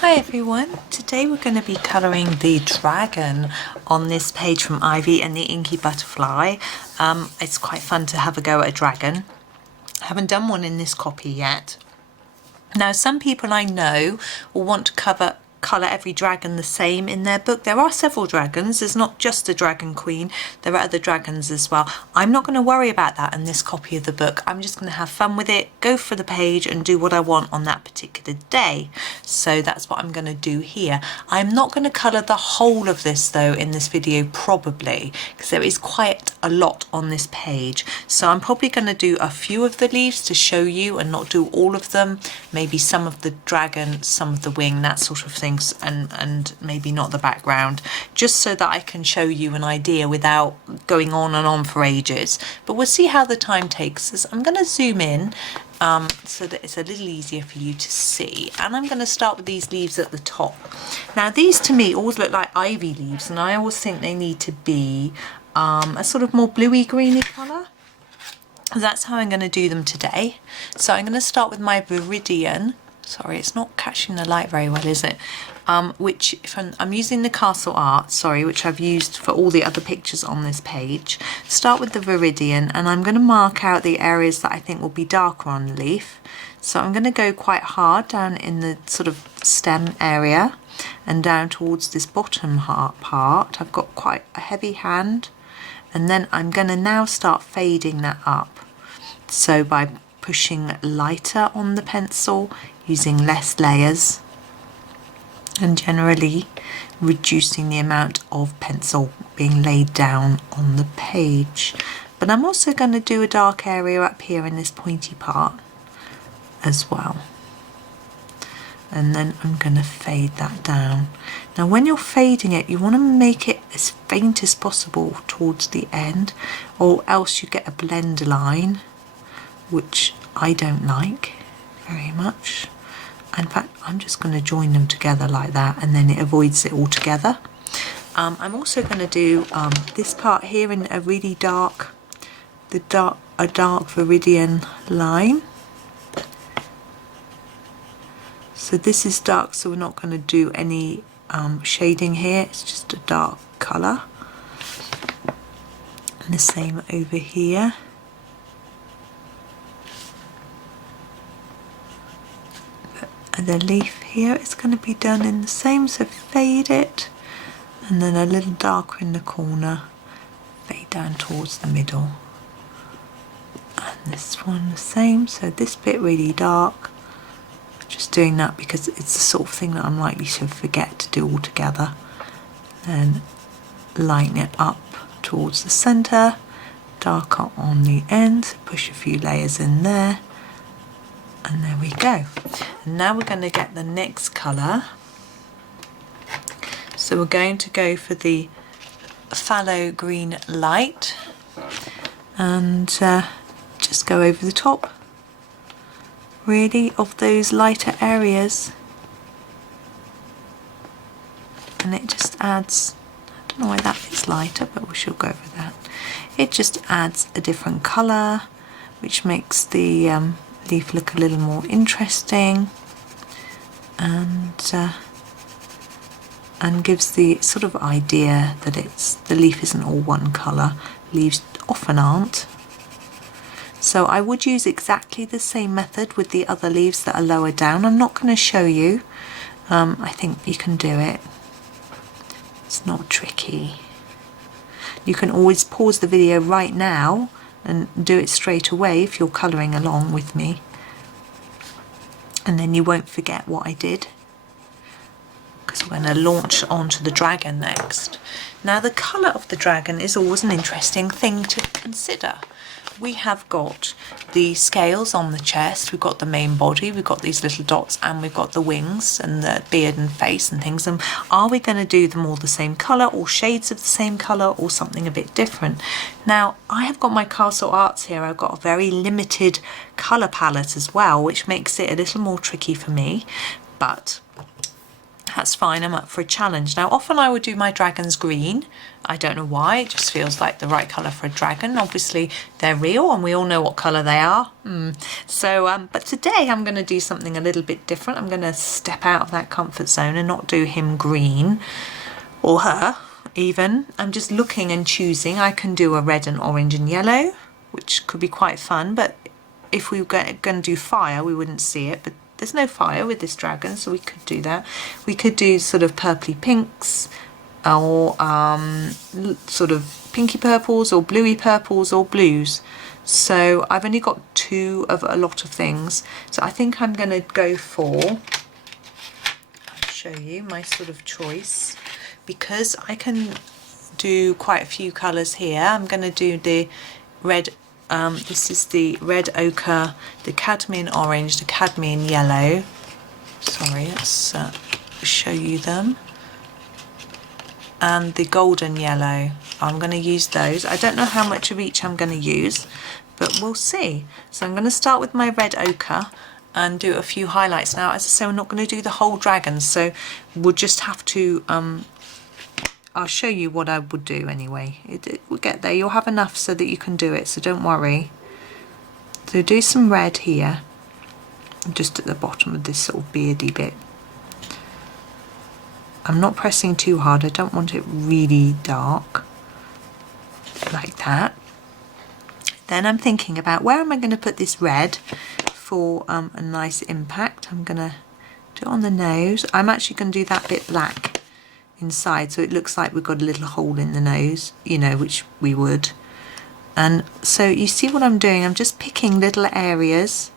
Hi everyone, today we're going to be colouring the dragon on this page from Ivy and the Inky Butterfly. It's quite fun to have a go at a dragon. I haven't done one in this copy yet. Now some people I know will want to colour every dragon the same in their book. There are several dragons, there's not just the Dragon Queen, there are other dragons as well. I'm not going to worry about that in this copy of the book. I'm just going to have fun with it, go for the page and do what I want on that particular day. So that's what I'm going to do here. I'm not going to colour the whole of this though in this video, probably, because there is quite a lot on this page. So I'm probably going to do a few of the leaves to show you and not do all of them. Maybe some of the dragon, some of the wing, that sort of thing. And maybe not the background, just so that I can show you an idea without going on and on for ages. But we'll see how the time takes us. I'm going to zoom in so that it's a little easier for you to see, and I'm going to start with these leaves at the top. Now these to me always look like ivy leaves, and I always think they need to be a sort of more bluey greeny colour. That's how I'm going to do them today. So I'm going to start with my Viridian. Sorry, it's not catching the light very well, is it? Which, if I'm using the Castle Art, sorry, which I've used for all the other pictures on this page. Start with the Viridian, and I'm going to mark out the areas that I think will be darker on the leaf. So I'm going to go quite hard down in the sort of stem area and down towards this bottom part. I've got quite a heavy hand, and then I'm going to now start fading that up. So by pushing lighter on the pencil, using less layers, and generally reducing the amount of pencil being laid down on the page. But I'm also going to do a dark area up here in this pointy part as well. And then I'm going to fade that down. Now when you're fading it, you want to make it as faint as possible towards the end, or else you get a blend line, which I don't like very much. In fact, I'm just going to join them together like that, and then it avoids it altogether. I'm also going to do this part here in a really dark, a dark Viridian line. So this is dark, so we're not going to do any shading here. It's just a dark colour. And the same over here. The leaf here is going to be done in the same, so fade it, and then a little darker in the corner, fade down towards the middle, and this one the same. So this bit really dark, just doing that because it's the sort of thing that I'm likely to forget to do altogether. Then lighten it up towards the centre, darker on the ends, push a few layers in there. And there we go. And now we're going to get the next colour. So we're going to go for the Pthalo green light and just go over the top, really, of those lighter areas. And it just adds, I don't know why that is lighter, but we shall go over that. It just adds a different colour, which makes the leaf look a little more interesting, and gives the sort of idea that the leaf isn't all one colour. Leaves often aren't. So I would use exactly the same method with the other leaves that are lower down. I'm not going to show you. I think you can do it. It's not tricky. You can always pause the video right now and do it straight away if you're colouring along with me, and then you won't forget what I did, because we're going to launch onto the dragon next. Now the colour of the dragon is always an interesting thing to consider. We have got the scales on the chest, we've got the main body, we've got these little dots, and we've got the wings and the beard and face and things. And are we going to do them all the same colour, or shades of the same colour, or something a bit different? Now I have got my Castle Arts here. I've got a very limited colour palette as well, which makes it a little more tricky for me, but That's fine, I'm up for a challenge. Now often I would do my dragons green. I don't know why, it just feels like the right colour for a dragon. Obviously they're real and we all know what colour they are. But today I'm going to do something a little bit different. I'm going to step out of that comfort zone and not do him green, or her even. I'm just looking and choosing. I can do a red and orange and yellow, which could be quite fun, but if we were going to do fire we wouldn't see it, but there's no fire with this dragon, so we could do that. We could do sort of purpley pinks, or sort of pinky purples, or bluey purples, or blues. So I've only got 2 of a lot of things, so I think I'm going to go for, I'll show you my sort of choice, because I can do quite a few colours here. I'm going to do the red. This is the red ochre, the cadmium orange, the cadmium yellow. Sorry, let's show you them. And the golden yellow. I'm going to use those. I don't know how much of each I'm going to use, but we'll see. So I'm going to start with my red ochre and do a few highlights. Now, as I say, we're not going to do the whole dragon, so we'll just have to I'll show you what I would do anyway. We'll get there. You'll have enough so that you can do it, so don't worry. So do some red here, just at the bottom of this sort of beardy bit. I'm not pressing too hard. I don't want it really dark, like that. Then I'm thinking about where am I going to put this red for a nice impact. I'm going to do it on the nose. I'm actually going to do that bit black inside, so it looks like we've got a little hole in the nose, you know, which we would. And so you see what I'm doing, I'm just picking little areas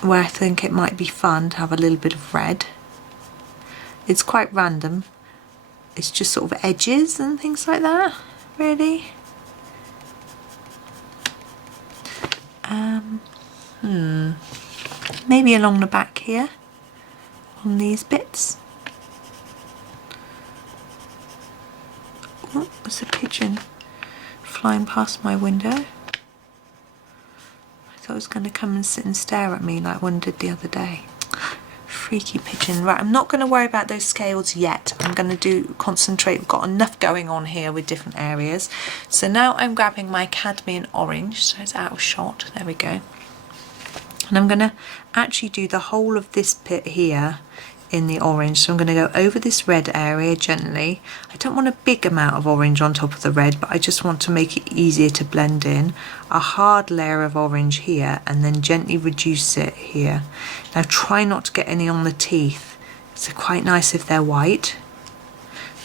where I think it might be fun to have a little bit of red. It's quite random, it's just sort of edges and things like that, really. Maybe along the back here, on these bits. Oh, there's a pigeon flying past my window. I thought it was going to come and sit and stare at me like one did the other day. Freaky pigeon. Right, I'm not going to worry about those scales yet. I'm going to concentrate. We've got enough going on here with different areas. So now I'm grabbing my cadmium orange, so it's out of shot. There we go. And I'm going to actually do the whole of this bit here in the orange, so I'm going to go over this red area gently. I don't want a big amount of orange on top of the red, but I just want to make it easier to blend in. A hard layer of orange here, and then gently reduce it here. Now try not to get any on the teeth. It's quite nice if they're white,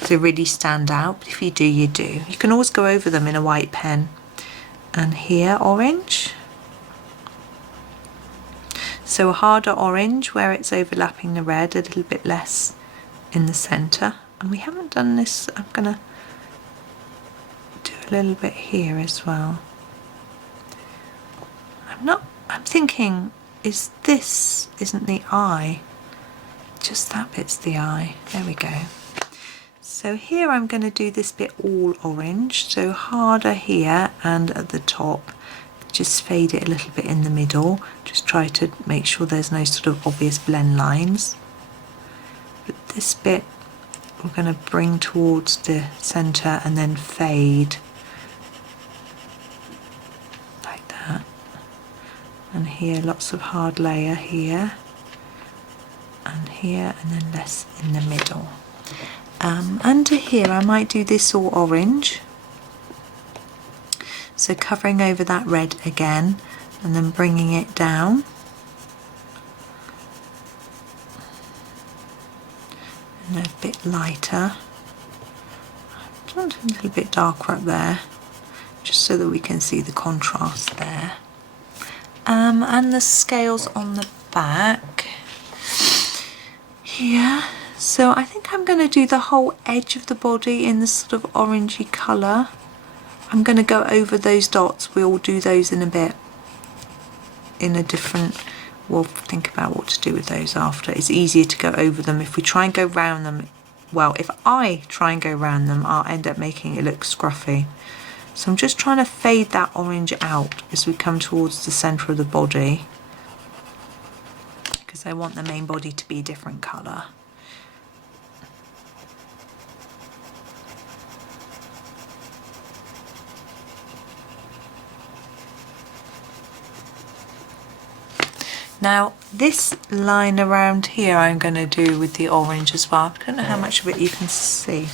they really stand out, but if you do, you do. You can always go over them in a white pen. And here, orange. So a harder orange where it's overlapping the red, a little bit less in the centre. And we haven't done this, I'm going to do a little bit here as well. I'm thinking, isn't the eye? Just that bit's the eye. There we go. So here I'm going to do this bit all orange, so harder here and at the top. Just fade it a little bit in the middle, just try to make sure there's no sort of obvious blend lines. But this bit we're going to bring towards the centre and then fade like that. And here lots of hard layer here and here, and then less in the middle. Under here I might do this all orange. So covering over that red again and then bringing it down. And a bit lighter. I want a little bit darker up there, just so that we can see the contrast there. And the scales on the back here. So I think I'm going to do the whole edge of the body in this sort of orangey colour. I'm going to go over those dots. We'll do those in a bit, in a different, we'll think about what to do with those after. It's easier to go over them. If we try and go round them, well, if I try and go round them, I'll end up making it look scruffy. So I'm just trying to fade that orange out as we come towards the centre of the body, because I want the main body to be a different colour. Now this line around here I'm going to do with the orange as well. I don't know how much of it you can see.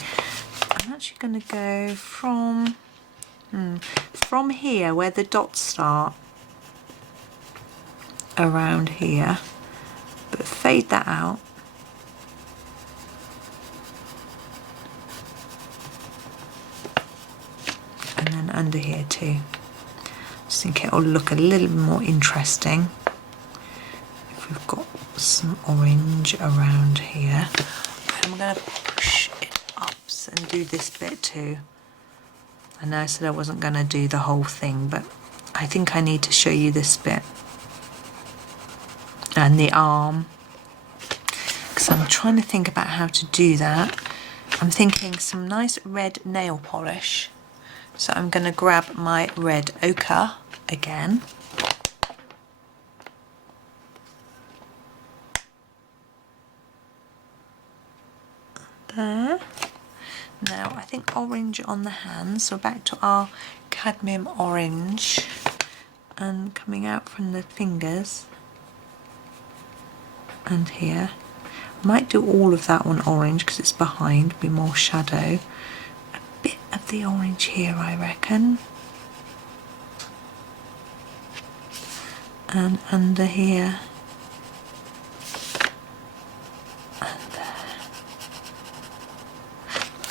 I'm actually going to go from here where the dots start around here, but fade that out. And then under here too. Just think it'll look a little more interesting if we've got some orange around here. I'm going to push it up and do this bit too. I know I said I wasn't going to do the whole thing, but I think I need to show you this bit. And the arm. Because I'm trying to think about how to do that. I'm thinking some nice red nail polish. So I'm going to grab my red ochre again. There. Now I think orange on the hands, so back to our cadmium orange and coming out from the fingers and here. I might do all of that one orange because it's behind, be more shadow. A bit of the orange here I reckon. And under here.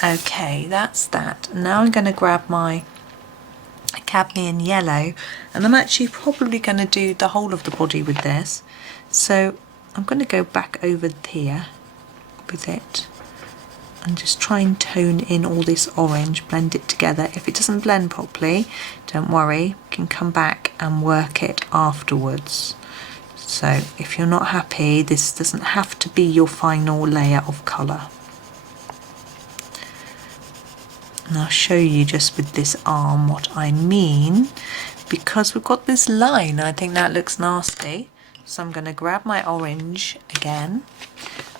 Okay, that's that. Now I'm going to grab my Cadmium Yellow, and I'm actually probably going to do the whole of the body with this. So I'm going to go back over here with it and just try and tone in all this orange, blend it together. If it doesn't blend properly, don't worry, you can come back and work it afterwards. So if you're not happy, this doesn't have to be your final layer of colour. And I'll show you just with this arm what I mean, because we've got this line. I think that looks nasty. So I'm going to grab my orange again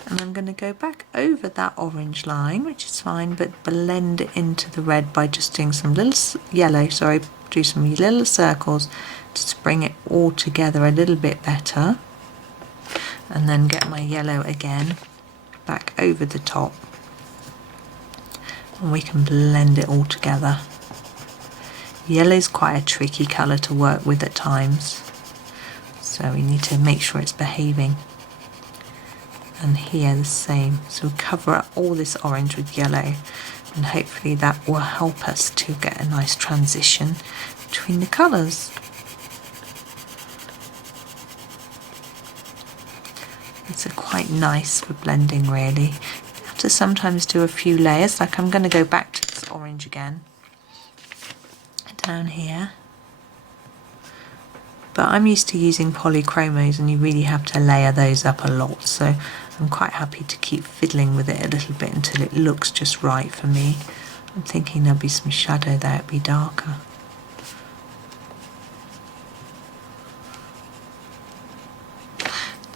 and I'm going to go back over that orange line, which is fine, but blend it into the red by just doing some little yellow, sorry, do some little circles to bring it all together a little bit better. And then get my yellow again back over the top. And we can blend it all together. Yellow is quite a tricky colour to work with at times, so we need to make sure it's behaving. And here the same, so we'll cover up all this orange with yellow, and hopefully that will help us to get a nice transition between the colours. It's quite nice for blending really. To sometimes do a few layers, like I'm going to go back to this orange again down here, but I'm used to using polychromos and you really have to layer those up a lot, so I'm quite happy to keep fiddling with it a little bit until it looks just right for me. I'm thinking there'll be some shadow there, it'll be darker.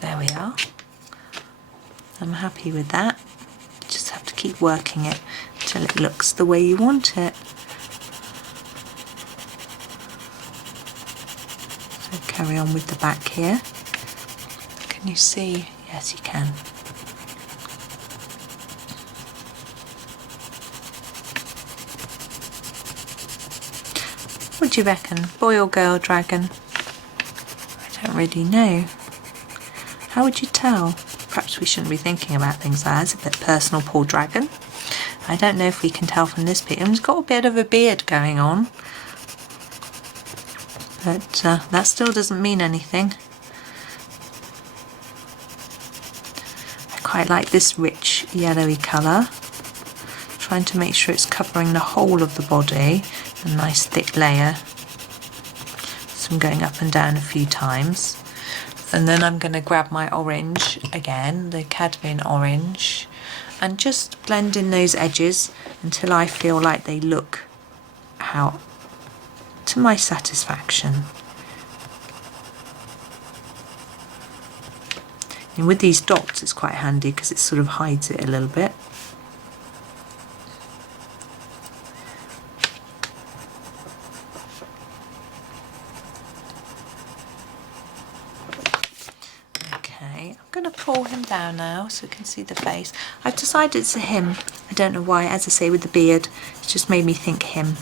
There we are. I'm happy with that. Just have to keep working it till it looks the way you want it. So carry on with the back here. Can you see? Yes, you can. What do you reckon? Boy or girl dragon? I don't really know. How would you tell? Perhaps we shouldn't be thinking about things like that. It's a bit personal, poor dragon. I don't know if we can tell from this picture. He's got a bit of a beard going on. But that still doesn't mean anything. I quite like this rich yellowy colour. Trying to make sure it's covering the whole of the body. A nice thick layer. So I'm going up and down a few times. And then I'm going to grab my orange again, the cadmium orange, and just blend in those edges until I feel like they look out to my satisfaction. And with these dots it's quite handy because it sort of hides it a little bit. Okay, I'm going to pull him down now so we can see the face. I've decided it's a him. I don't know why, as I say, with the beard, it's just made me think him.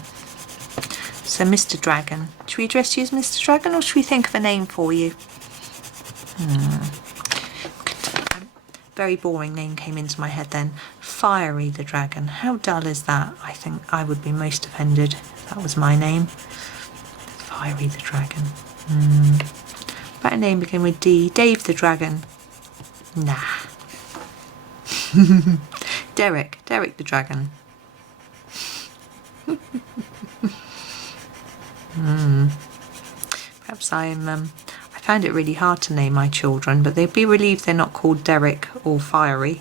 So Mr. Dragon. Should we address you as Mr. Dragon, or should we think of a name for you? Very boring name came into my head then. Fiery the Dragon. How dull is that? I think I would be most offended if that was my name. Fiery the Dragon. Better name begin with D. Dave the Dragon. Nah. Derek the Dragon. Perhaps I found it really hard to name my children, but they'd be relieved they're not called Derek or Fiery.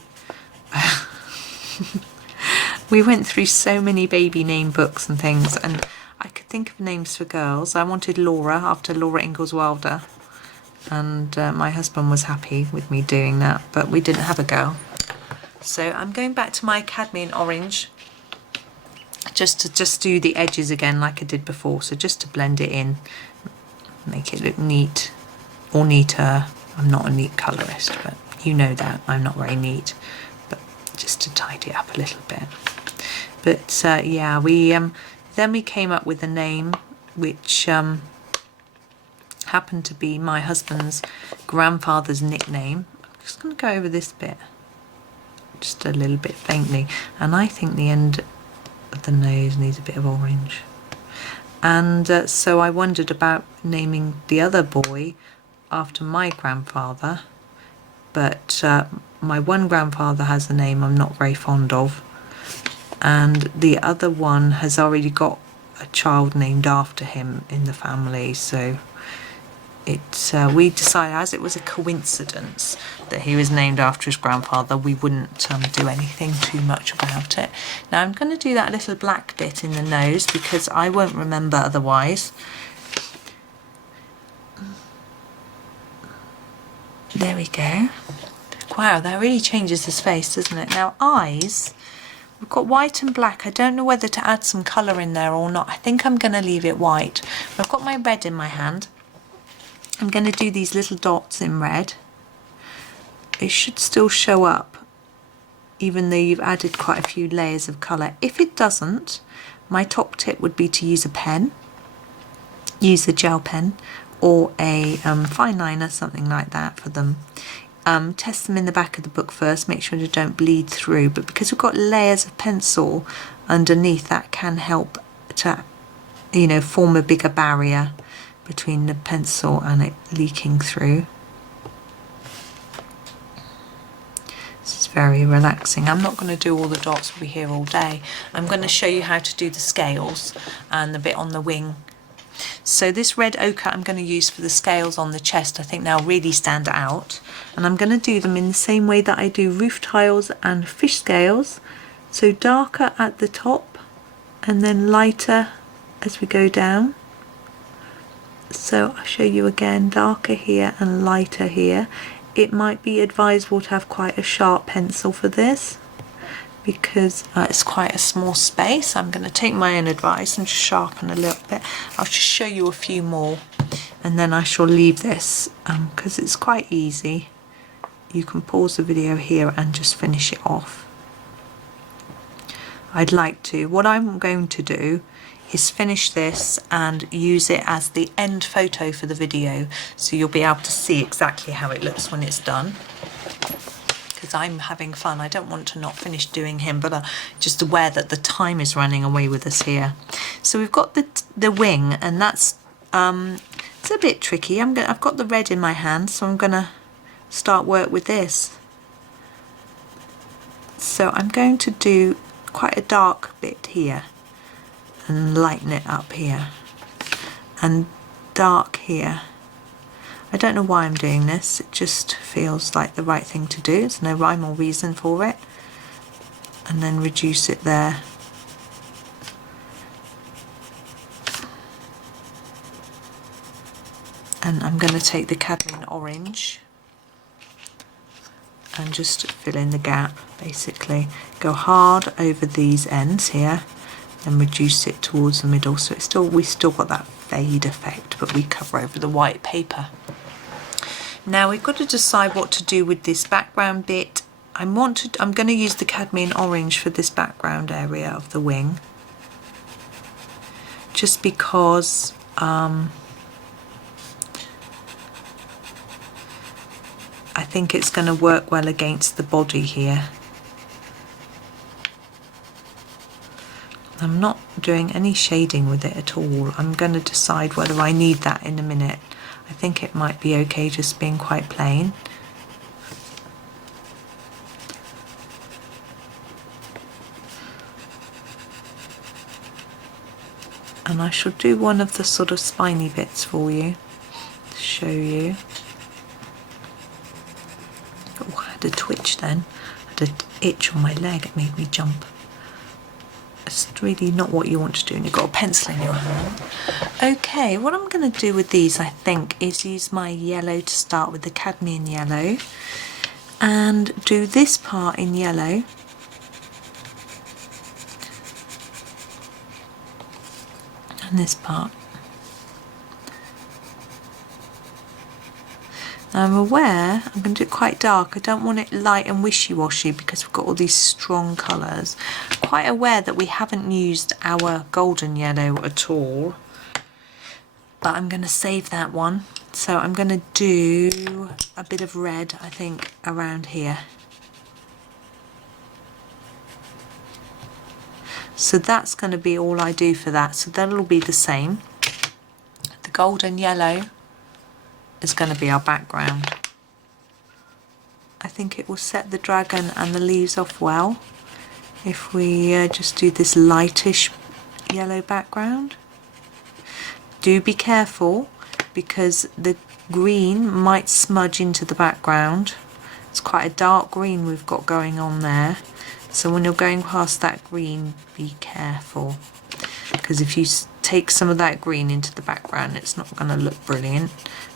We went through so many baby name books and things, and I could think of names for girls. I wanted Laura after Laura Ingalls Wilder, and my husband was happy with me doing that, but we didn't have a girl. So I'm going back to my Cadmium Orange just to do the edges again like I did before, so just to blend it in, make it look neat or neater. I'm not a neat colourist, but you know that I'm not very neat, but just to tidy it up a little bit. But yeah, then we came up with a name which happened to be my husband's grandfather's nickname. I'm just going to go over this bit just a little bit faintly, and I think the end of the nose needs a bit of orange. And so I wondered about naming the other boy after my grandfather, but my one grandfather has a name I'm not very fond of, and the other one has already got a child named after him in the family, so we decided, as it was a coincidence that he was named after his grandfather, we wouldn't do anything too much about it. Now I'm going to do that little black bit in the nose because I won't remember otherwise. There we go. Wow, that really changes his face, doesn't it? Now eyes, we've got white and black. I don't know whether to add some colour in there or not. I think I'm going to leave it white. I've got my red in my hand. I'm going to do these little dots in red. It should still show up even though you've added quite a few layers of colour. If it doesn't, my top tip would be to use a pen, use a gel pen or a fine liner, something like that for them. Test them in the back of the book first, make sure they don't bleed through, but because we've got layers of pencil underneath, that can help to, you know, form a bigger barrier between the pencil and it leaking through. This is very relaxing. I'm not going to do all the dots, we'll be here all day. I'm going to show you how to do the scales and the bit on the wing. So this red ochre I'm going to use for the scales on the chest. I think they'll really stand out, and I'm going to do them in the same way that I do roof tiles and fish scales, so darker at the top and then lighter as we go down. So I'll show you again, darker here and lighter here. It might be advisable to have quite a sharp pencil for this because it's quite a small space. I'm going to take my own advice and just sharpen a little bit. I'll just show you a few more and then I shall leave this because it's quite easy. You can pause the video here and just finish it off. I'd like to. What I'm going to do is finish this and use it as the end photo for the video, so you'll be able to see exactly how it looks when it's done, because I'm having fun. I don't want to not finish doing him, but I'm just aware that the time is running away with us here. So we've got the wing, and that's it's a bit tricky. I've got the red in my hand, so I'm gonna start work with this. So I'm going to do quite a dark bit here and lighten it up here and dark here. I don't know why I'm doing this, it just feels like the right thing to do. There's no rhyme or reason for it. And then reduce it there. And I'm going to take the Cadmium Orange and just fill in the gap, basically. Go hard over these ends here and reduce it towards the middle, so it's we still got that fade effect, but we cover over the white paper. Now we've got to decide what to do with this background bit. I'm going to use the Cadmium Orange for this background area of the wing, just because I think it's going to work well against the body here. I'm not doing any shading with it at all. I'm going to decide whether I need that in a minute. I think it might be okay just being quite plain. And I shall do one of the sort of spiny bits for you to show you. Oh, I had a twitch then. I had an itch on my leg, it made me jump. It's really not what you want to do, and you've got a pencil in your hand. Okay, what I'm going to do with these, I think, is use my yellow to start with, the Cadmium Yellow, and do this part in yellow. And this part. Now I'm aware I'm going to do it quite dark. I don't want it light and wishy-washy because we've got all these strong colours. Quite aware that we haven't used our golden yellow at all, but I'm going to save that one. So I'm going to do a bit of red, I think, around here. So that's going to be all I do for that. So that'll be the same. The golden yellow is going to be our background. I think it will set the dragon and the leaves off well if we just do this lightish yellow background. Do be careful because the green might smudge into the background. It's quite a dark green we've got going on there. So when you're going past that green, be careful, because if you take some of that green into the background, it's not going to look brilliant.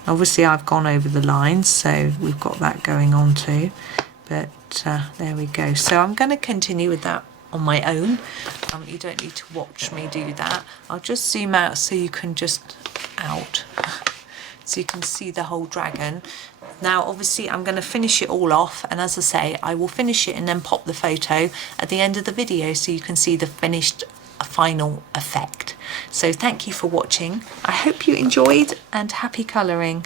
Obviously I've gone over the lines, so we've got that going on too, but there we go. So I'm going to continue with that on my own. You don't need to watch me do that. I'll just zoom out so you can so you can see the whole dragon. Now obviously I'm going to finish it all off, and as I say, I will finish it and then pop the photo at the end of the video so you can see the finished final effect. So thank you for watching. I hope you enjoyed, and happy colouring.